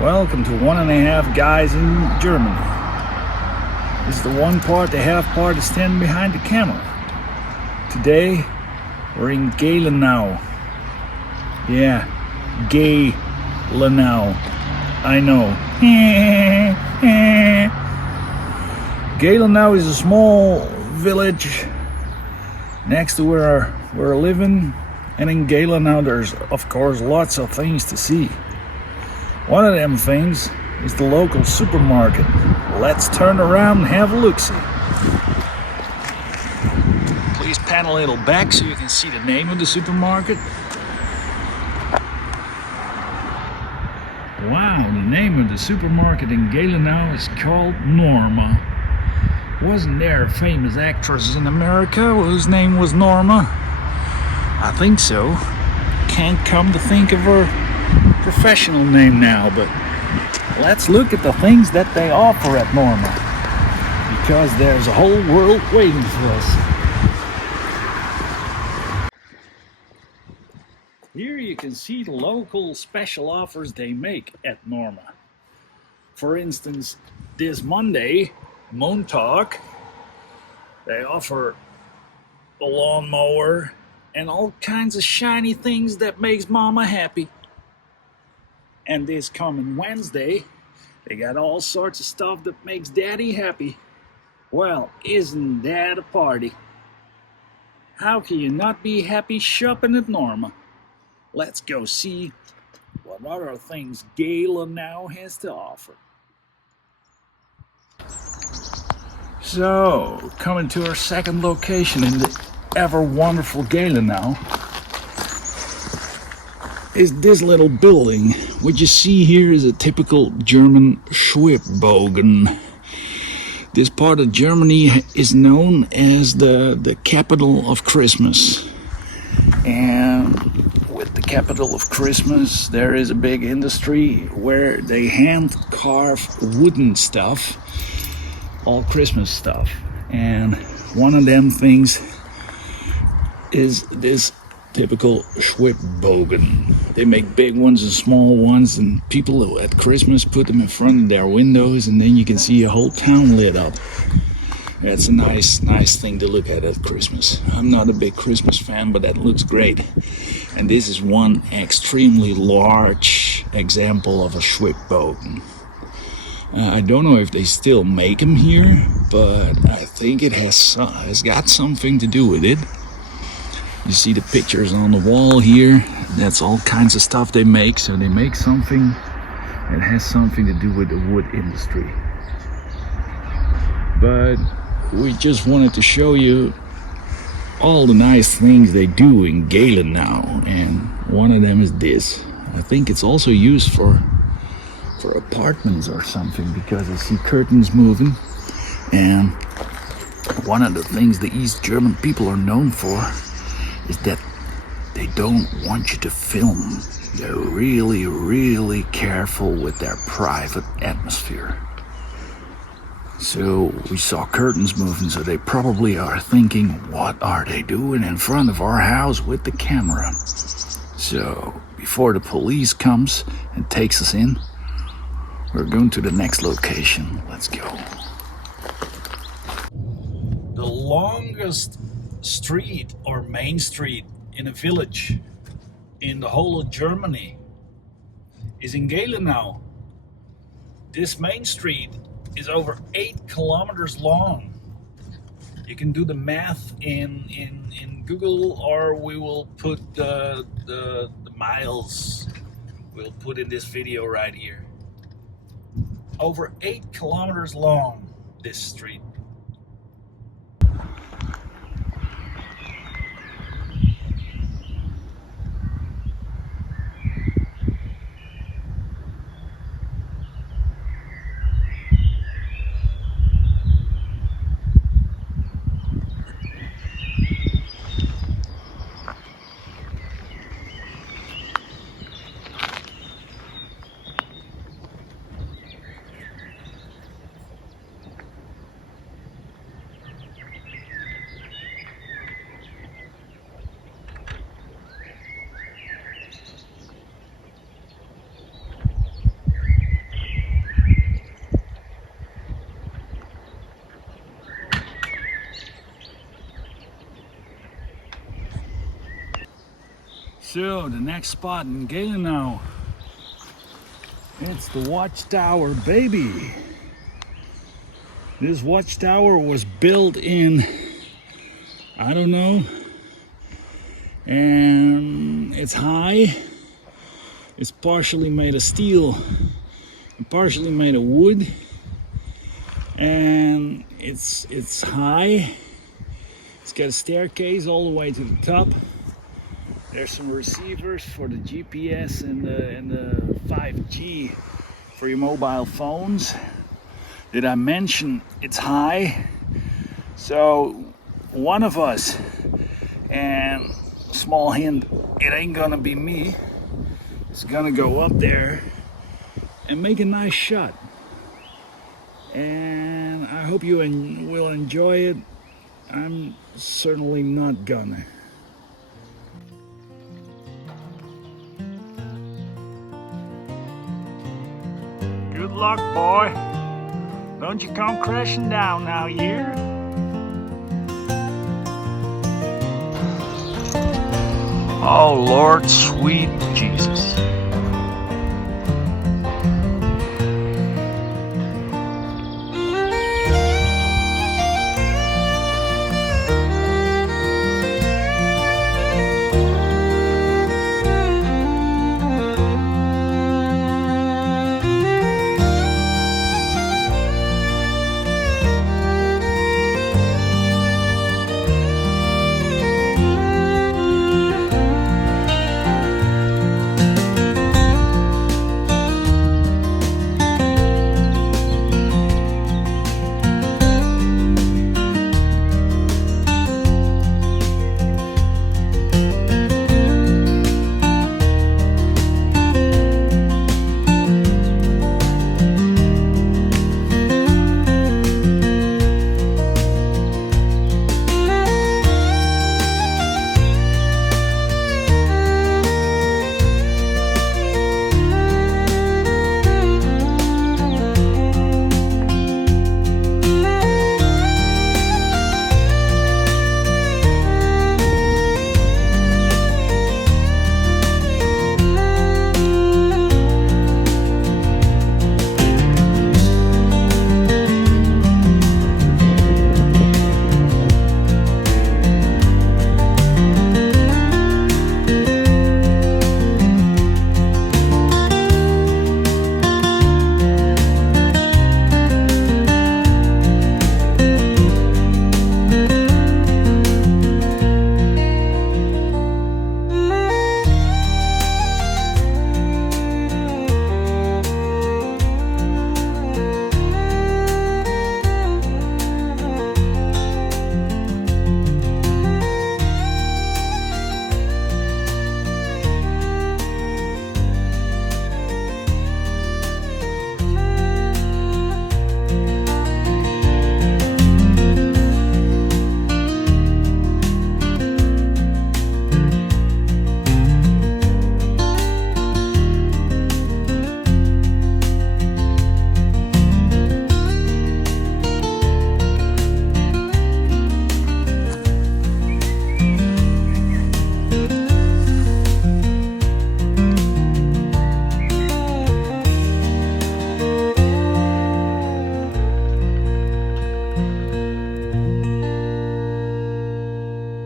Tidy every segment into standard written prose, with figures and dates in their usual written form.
Welcome to 1.5 Guys in Germany. This is the one part, the half part is standing behind the camera. Today, we're in Gelenau. Yeah, Gelenau. I know. Gelenau is a small village next to where we're living. And in Gelenau, there's, of course, lots of things to see. One of them things is the local supermarket. Let's turn around and have a look-see. Please pan a little back so you can see the name of the supermarket. Wow, the name of the supermarket in Gelenau is called Norma. Wasn't there a famous actress in America whose name was Norma? I think so. Can't come to think of her professional name now, but let's look at the things that they offer at Norma, because there's a whole world waiting for us. Here you can see the local special offers they make at Norma. For instance, this Monday, Montag, they offer a lawnmower and all kinds of shiny things that makes Mama happy. And this coming Wednesday, they got all sorts of stuff that makes Daddy happy. Well, isn't that a party? How can you not be happy shopping at Norma? Let's go see what other things Gelenau has to offer. So, coming to our second location in the ever wonderful Gelenau is this little building. What you see here is a typical German Schwibbogen. This part of Germany is known as the capital of Christmas. And with the capital of Christmas, there is a big industry where they hand carve wooden stuff, all Christmas stuff. And one of them things is this typical Schwibbogen. They make big ones and small ones, and people at Christmas put them in front of their windows, and then you can see a whole town lit up. That's a nice thing to look at Christmas. I'm not a big Christmas fan, but that looks great. And this is one extremely large example of a Schwibbogen. I don't know if they still make them here, but I think it has got something to do with it. You see the pictures on the wall here. That's all kinds of stuff they make. So they make something that has something to do with the wood industry. But we just wanted to show you all the nice things they do in Gelenau. And one of them is this. I think it's also used for apartments or something, because I see curtains moving. And one of the things the East German people are known for is that they don't want you to film. They're really, really careful with their private atmosphere. So we saw curtains moving, so they probably are thinking, what are they doing in front of our house with the camera? So before the police comes and takes us in, we're going to the next location. Let's go. The longest street or main street in a village in the whole of Germany is in Gelenau. This main street is over 8 kilometers long. You can do the math in Google, or we will put the miles we'll put in this video right here. Over 8 kilometers long, this street. So the next spot in Gelenau, it's the watchtower, baby. This watchtower was built in, I don't know, and it's high. It's partially made of steel and partially made of wood, and it's high. It's got a staircase all the way to the top. There's some receivers for the GPS and the 5G for your mobile phones. Did I mention it's high? So one of us, and small hint, it ain't gonna be me, is gonna go up there and make a nice shot. And I hope you will enjoy it. I'm certainly not gonna. Good luck, boy. Don't you come crashing down now, here. Oh, Lord, sweet Jesus.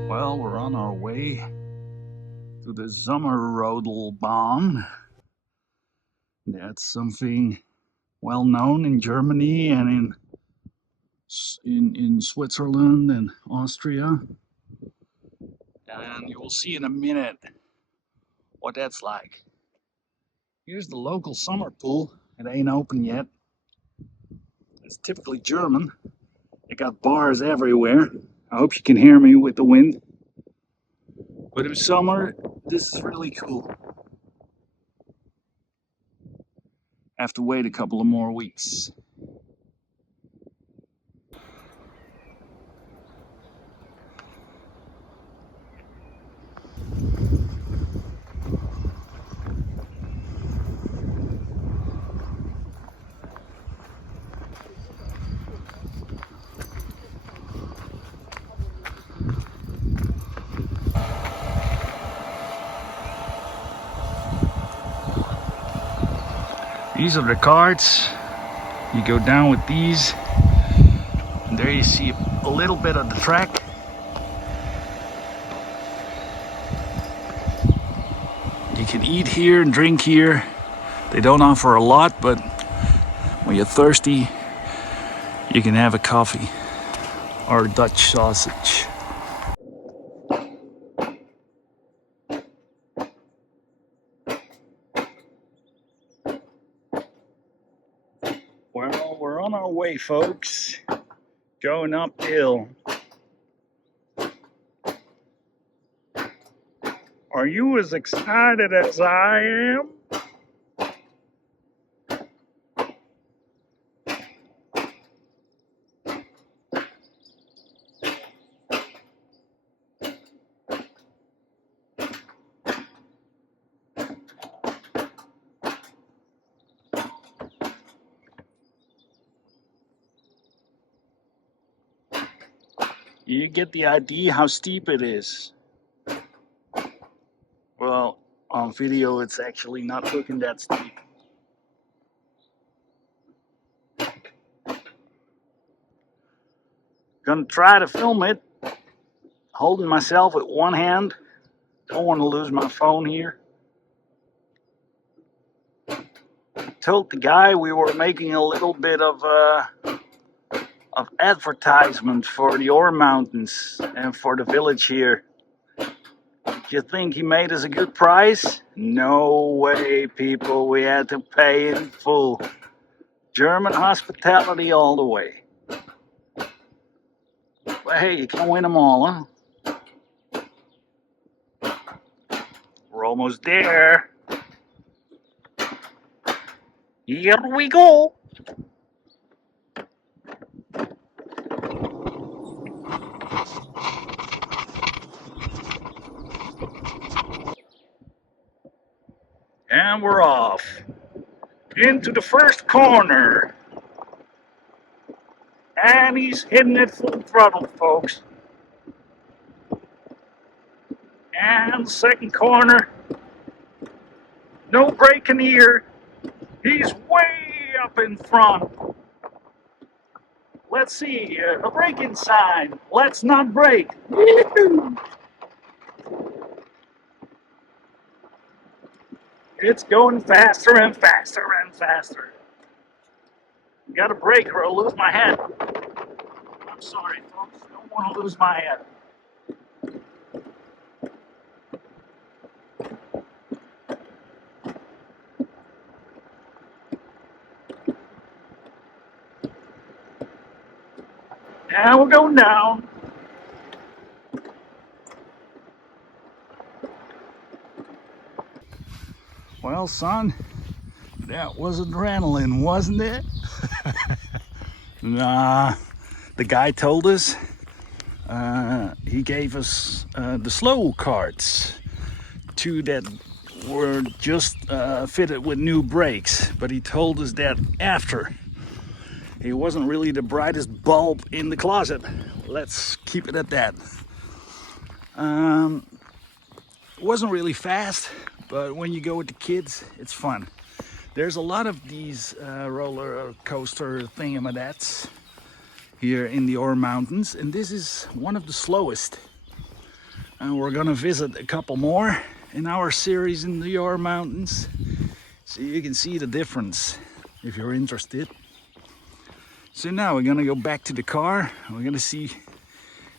Well, we're on our way to the Sommerrodelbahn. That's something well known in Germany and in Switzerland and Austria. And you will see in a minute what that's like. Here's the local summer pool. It ain't open yet. It's typically German. They got bars everywhere. I hope you can hear me with the wind. But in summer, this is really cool. I have to wait a couple of more weeks. These are the carts. You go down with these, and there you see a little bit of the track. You can eat here and drink here. They don't offer a lot, but when you're thirsty, you can have a coffee or Dutch sausage. Well, we're on our way, folks. Going uphill. Are you as excited as I am? You get the idea how steep it is. Well, on video it's actually not looking that steep. Gonna try to film it, holding myself with one hand. Don't want to lose my phone here. Told the guy we were making a little bit of advertisement for the Oremountains and for the village here. Do you think he made us a good price? No way, people. We had to pay in full. German hospitality all the way. But hey, you can win them all, huh? We're almost there. Here we go. And we're off. Into the first corner. And he's hitting it full throttle, folks. And second corner. No braking here. He's way up in front. Let's see, a braking sign. Let's not brake. Woo-hoo. It's going faster and faster and faster. Gotta brake or I'll lose my head. I'm sorry, folks. Don't want to lose my head. Now we're going down. Well, son, that was adrenaline, wasn't it? Nah, the guy told us, he gave us the slow carts, two that were just fitted with new brakes, but he told us that after. He wasn't really the brightest bulb in the closet. Let's keep it at that. It wasn't really fast, but when you go with the kids, it's fun. There's a lot of these roller coaster thingamadats here in the Oremountains, and this is one of the slowest. And we're gonna visit a couple more in our series in the Oremountains, so you can see the difference if you're interested. So now we're gonna go back to the car. We're gonna see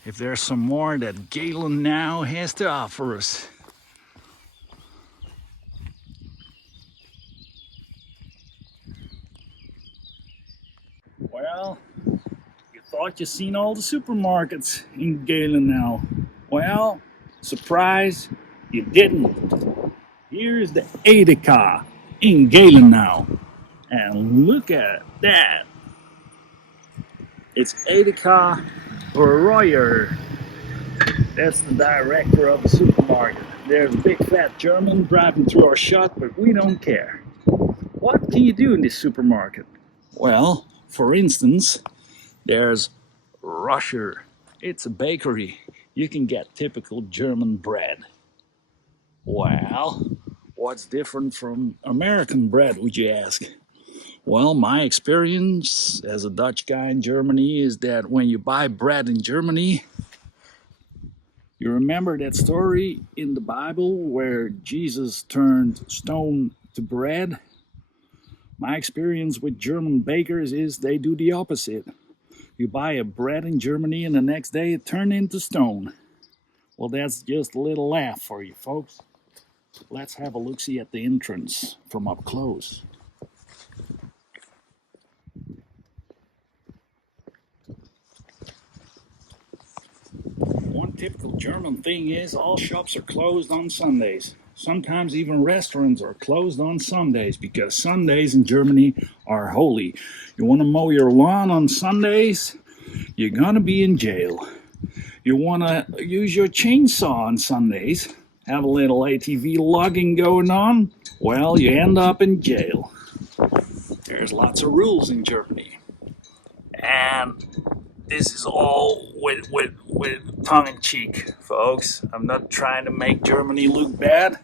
if there's some more that Gelenau has to offer us. Well, you thought you seen all the supermarkets in Gelenau. Well, surprise, you didn't. Here's the Edeka in Gelenau. And look at that. It's Edeka Breuer. That's the director of the supermarket. There's a big fat German driving through our shop, but we don't care. What can you do in this supermarket? Well, for instance, there's Ruscher. It's a bakery. You can get typical German bread. Well, what's different from American bread, would you ask? Well, my experience as a Dutch guy in Germany is that when you buy bread in Germany, you remember that story in the Bible where Jesus turned stone to bread? My experience with German bakers is they do the opposite. You buy a bread in Germany and the next day it turned into stone. Well, that's just a little laugh for you folks. Let's have a look-see at the entrance from up close. One typical German thing is all shops are closed on Sundays. Sometimes even restaurants are closed on Sundays because Sundays in Germany are holy. You want to mow your lawn on Sundays? You're gonna be in jail. You want to use your chainsaw on Sundays? Have a little ATV logging going on? Well, you end up in jail. There's lots of rules in Germany. And this is all with tongue in cheek, folks. I'm not trying to make Germany look bad.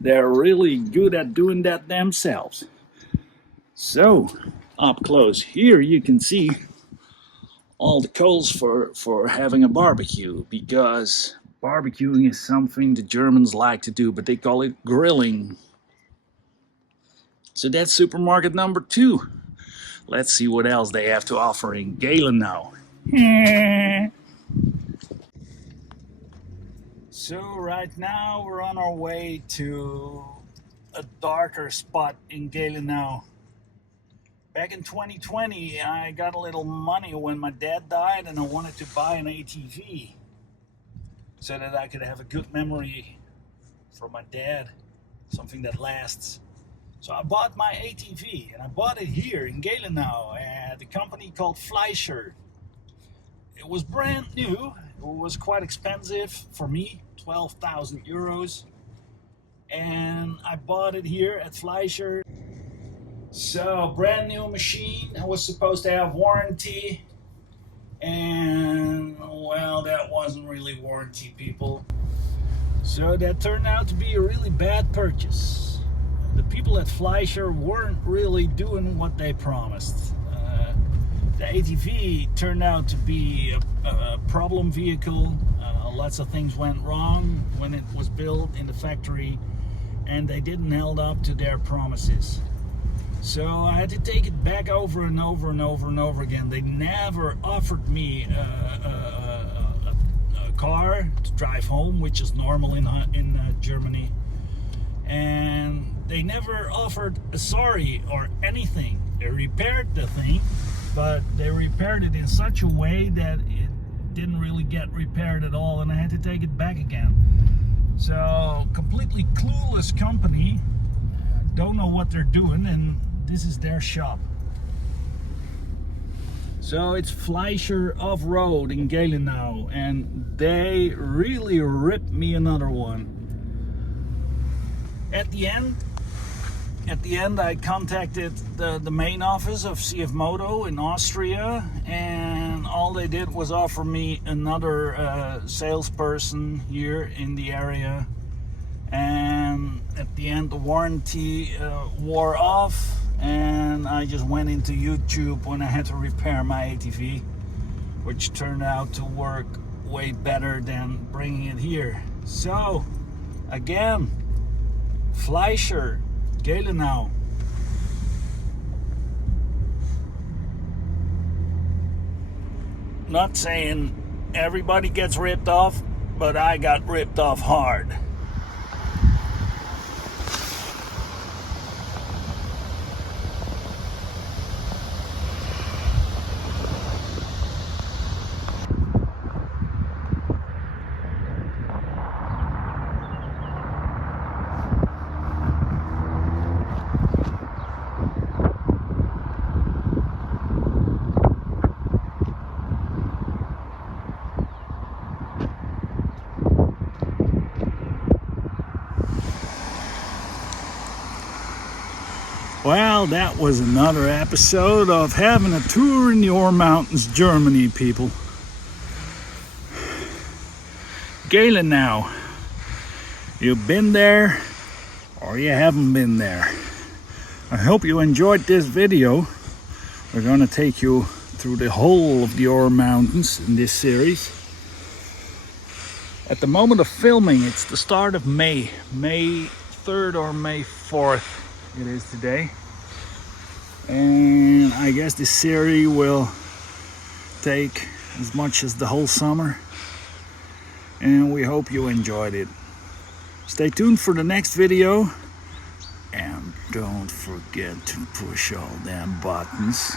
They're really good at doing that themselves. So, up close here you can see all the coals for having a barbecue, because barbecuing is something the Germans like to do, but they call it grilling. So that's supermarket number 2. Let's see what else they have to offer in Gelenau. So right now we're on our way to a darker spot in Gelenau. Back in 2020, I got a little money when my dad died and I wanted to buy an ATV so that I could have a good memory for my dad, something that lasts. So I bought my ATV, and I bought it here in Gelenau at a company called Fleischer. It was brand new. It was quite expensive for me, 12,000 euros. And I bought it here at Fleischer. So, brand new machine. I was supposed to have warranty. And, well, that wasn't really warranty, people. So that turned out to be a really bad purchase. The people at Fleischer weren't really doing what they promised. The ATV turned out to be a problem vehicle. Lots of things went wrong when it was built in the factory, and they didn't held up to their promises. So I had to take it back over and over and over and over again. They never offered me a car to drive home, which is normal in Germany. And they never offered a sorry or anything. They repaired the thing, but they repaired it in such a way that it didn't really get repaired at all, and I had to take it back again. So, completely clueless company, don't know what they're doing, and this is their shop. So it's Fleischer Off-Road in Gelenau, and they really ripped me another one. At the end, I contacted the main office of CF Moto in Austria, and all they did was offer me another salesperson here in the area. And at the end, the warranty wore off, and I just went into YouTube when I had to repair my ATV, which turned out to work way better than bringing it here. So, again, Fleischer, Gelenau. Not saying everybody gets ripped off, but I got ripped off hard. Well, that was another episode of having a tour in the Oremountains, Germany, people. Gelenau. You've been there or you haven't been there. I hope you enjoyed this video. We're gonna take you through the whole of the Oremountains in this series. At the moment of filming, it's the start of May 3rd or May 4th it is today. And I guess this series will take as much as the whole summer. And we hope you enjoyed it. Stay tuned for the next video. And don't forget to push all them buttons.